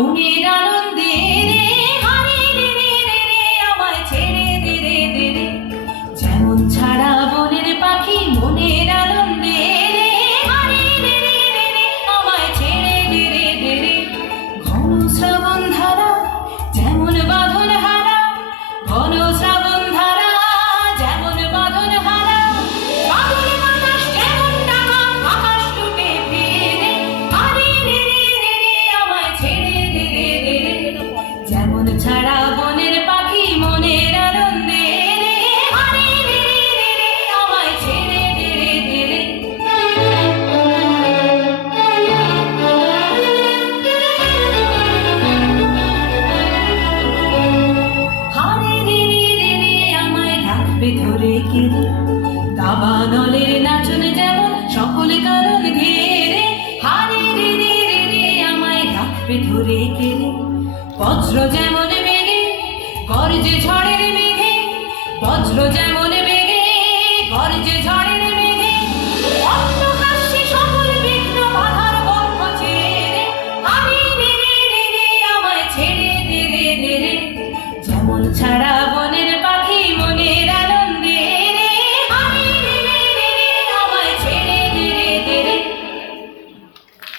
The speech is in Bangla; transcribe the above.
মনের আনন্দে রে, হারে রে রে রে রে, আমায় ছেড়ে দে রে দে রে। যেমন ছাড়া বনের পাখি মনের আনন্দে রে, হারে রে রে রে রে, আমায় ছেড়ে দে রে দে রে। ঘন শ্রাবণ ধারা যেমন বাঁধন হারা, ঘন শ্রাবণ ধারা যেমন বাঁধন হারা, বাদল বাতাস যেমন ডাকা আকাশ লুটে ফেরে, হারে রে রে রে রে, আমায় ছেড়ে দে রে দে রে। যেমন ছাড়া বনের পাখি মনের আনন্দে রে, হারে রে রে রে রে, আমায় ছেড়ে দে রে দে রে। হারে রে রে রে রে, আমায় রাখবে ধরে কেড়ে, দাবানলের নাচন যেমন সকল কারণ ঘেরে, হারে রে রে রে রে, আমায় রাখবে ধরে কেড়ে। বজ্র যেমন বেগে গর্জে ঝড়ের মেঘে, বজ্র যেমন বেগে গর্জে ঝড়ের মেঘে, অট্টহাস্যে সকল বিঘ্ন বাধার পথ ছেড়ে, হারে রে রে রে রে, আমায় ছেড়ে দে রে দে রে। যেমন ছাড়া